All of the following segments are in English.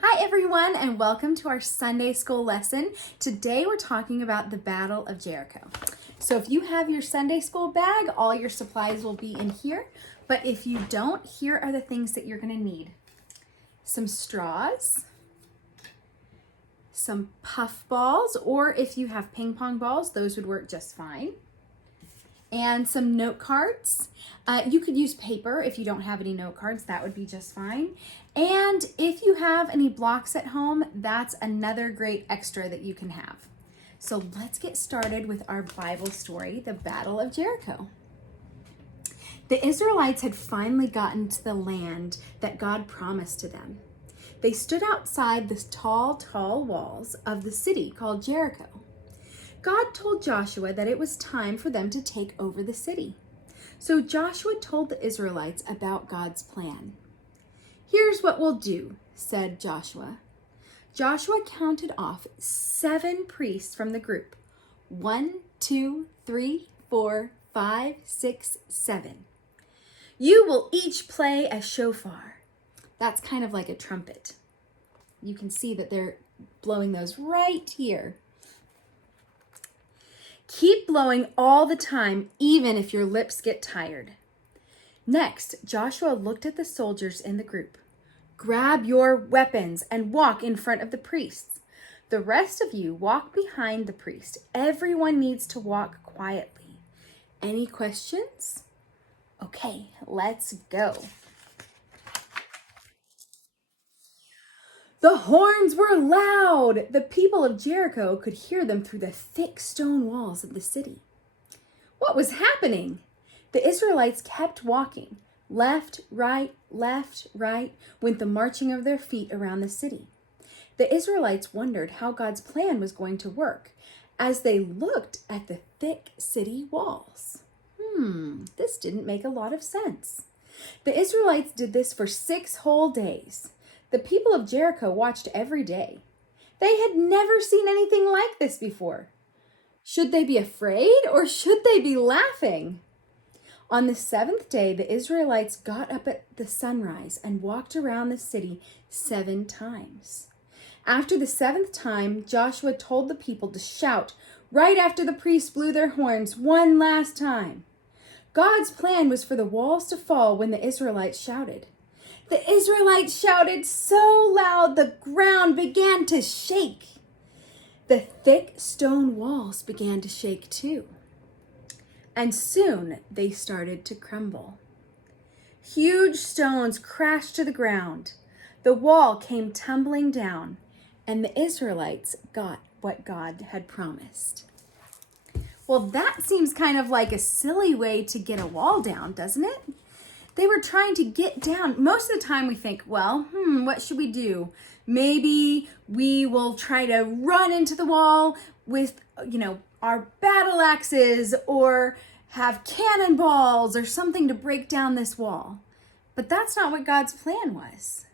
Hi everyone, and welcome to our Sunday school lesson. Today we're talking about the Battle of Jericho. So if you have your Sunday school bag, all your supplies will be in here. But if you don't, here are the things that you're going to need. Some straws, some puff balls, or if you have ping pong balls, those would work just fine. And some note cards. You could use paper if you don't have any note cards, that would be just fine. And if you have any blocks at home, that's another great extra that you can have. So let's get started with our Bible story, the Battle of Jericho. The Israelites had finally gotten to the land that God promised to them. They stood outside the tall walls of the city called Jericho. God told Joshua that it was time for them to take over the city. So Joshua told the Israelites about God's plan. "Here's what we'll do," said Joshua. Joshua counted off 7 priests from the group. 1, 2, 3, 4, 5, 6, 7. "You will each play a shofar." That's kind of like a trumpet. You can see that they're blowing those right here. "Keep blowing all the time, even if your lips get tired." Next, Joshua looked at the soldiers in the group. "Grab your weapons and walk in front of the priests. The rest of you walk behind the priest. Everyone needs to walk quietly. Any questions? Okay, let's go." The horns were loud. The people of Jericho could hear them through the thick stone walls of the city. What was happening? The Israelites kept walking. Left, right, went the marching of their feet around the city. The Israelites wondered how God's plan was going to work as they looked at the thick city walls. This didn't make a lot of sense. The Israelites did this for 6 whole days. The people of Jericho watched every day. They had never seen anything like this before. Should they be afraid or should they be laughing? On the 7th day, the Israelites got up at the sunrise and walked around the city 7 times. After the 7th time, Joshua told the people to shout right after the priests blew their horns one last time. God's plan was for the walls to fall when the Israelites shouted. The Israelites shouted so loud the ground began to shake. The thick stone walls began to shake too. And soon they started to crumble. Huge stones crashed to the ground. The wall came tumbling down, and the Israelites got what God had promised. Well, that seems kind of like a silly way to get a wall down, doesn't it? They were trying to get down. Most of the time we think, well, what should we do? Maybe we will try to run into the wall with, our battle axes or have cannonballs or something to break down this wall. But that's not what God's plan was.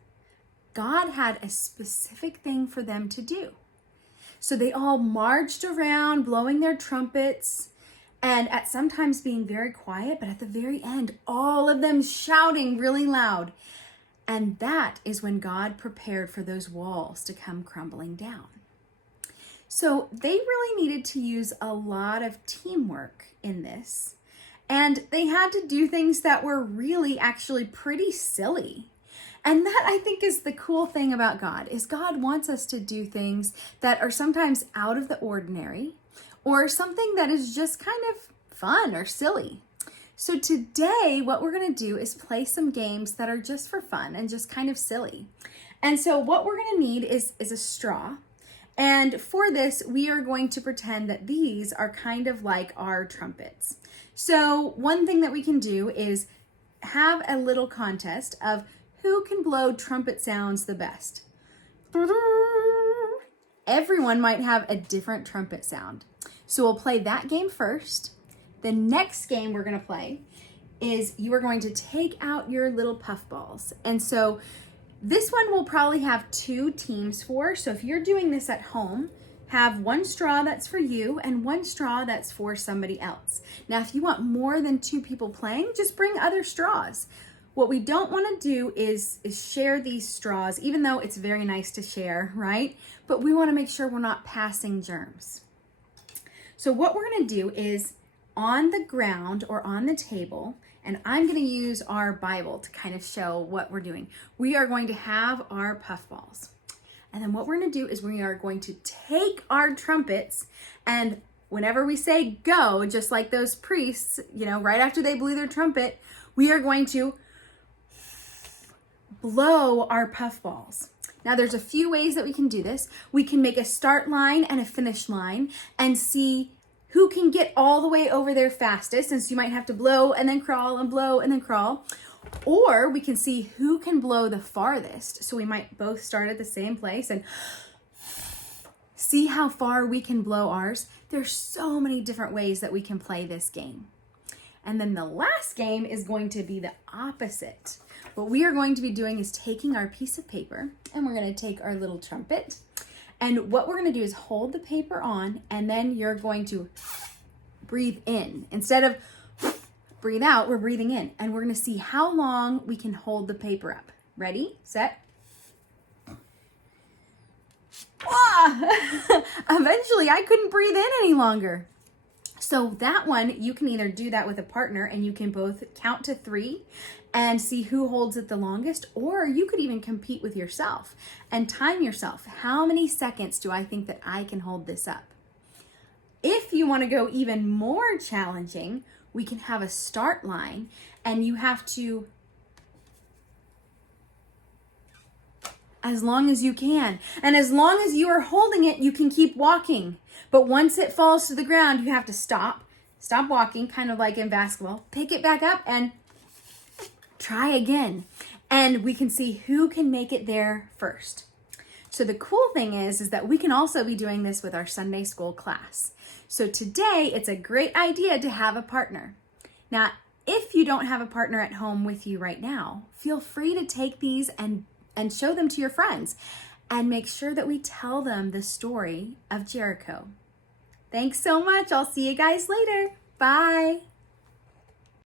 God had a specific thing for them to do. So they all marched around blowing their trumpets, and at sometimes being very quiet, but at the very end, all of them shouting really loud. And that is when God prepared for those walls to come crumbling down. So they really needed to use a lot of teamwork in this. And they had to do things that were really actually pretty silly. And that, I think, is the cool thing about God, is God wants us to do things that are sometimes out of the ordinary, or something that is just kind of fun or silly. So today, what we're going to do is play some games that are just for fun and just kind of silly. And so what we're going to need is a straw. And for this, we are going to pretend that these are kind of like our trumpets. So one thing that we can do is have a little contest of who can blow trumpet sounds the best. Everyone might have a different trumpet sound. So we'll play that game first. The next game we're going to play is you are going to take out your little puff balls. And so this one we'll probably have 2 teams for. So if you're doing this at home, have 1 straw that's for you and 1 straw that's for somebody else. Now, if you want more than 2 people playing, just bring other straws. What we don't want to do is share these straws, even though it's very nice to share, right? But we want to make sure we're not passing germs. So what we're going to do is on the ground or on the table, and I'm going to use our Bible to kind of show what we're doing. We are going to have our puffballs. And then what we're going to do is we are going to take our trumpets, and whenever we say go, just like those priests, right after they blew their trumpet, we are going to blow our puffballs. Now there's a few ways that we can do this. We can make a start line and a finish line and see who can get all the way over there fastest, since you might have to blow and then crawl and blow and then crawl. Or we can see who can blow the farthest. So we might both start at the same place and see how far we can blow ours. There's so many different ways that we can play this game. And then the last game is going to be the opposite. What we are going to be doing is taking our piece of paper, and we're going to take our little trumpet. And what we're going to do is hold the paper on, and then you're going to breathe in. Instead of breathe out, we're breathing in. And we're going to see how long we can hold the paper up. Ready, set. Eventually, I couldn't breathe in any longer. So that one, you can either do that with a partner and you can both count to 3 and see who holds it the longest, or you could even compete with yourself and time yourself. How many seconds do I think that I can hold this up? If you want to go even more challenging, we can have a start line, and you have to, as long as you can. And as long as you are holding it, you can keep walking. But once it falls to the ground, you have to stop walking, kind of like in basketball, pick it back up and try again. And we can see who can make it there first. So the cool thing is that we can also be doing this with our Sunday school class. So today, it's a great idea to have a partner. Now, if you don't have a partner at home with you right now, feel free to take these and show them to your friends, and make sure that we tell them the story of Jericho. Thanks so much. I'll see you guys later. Bye.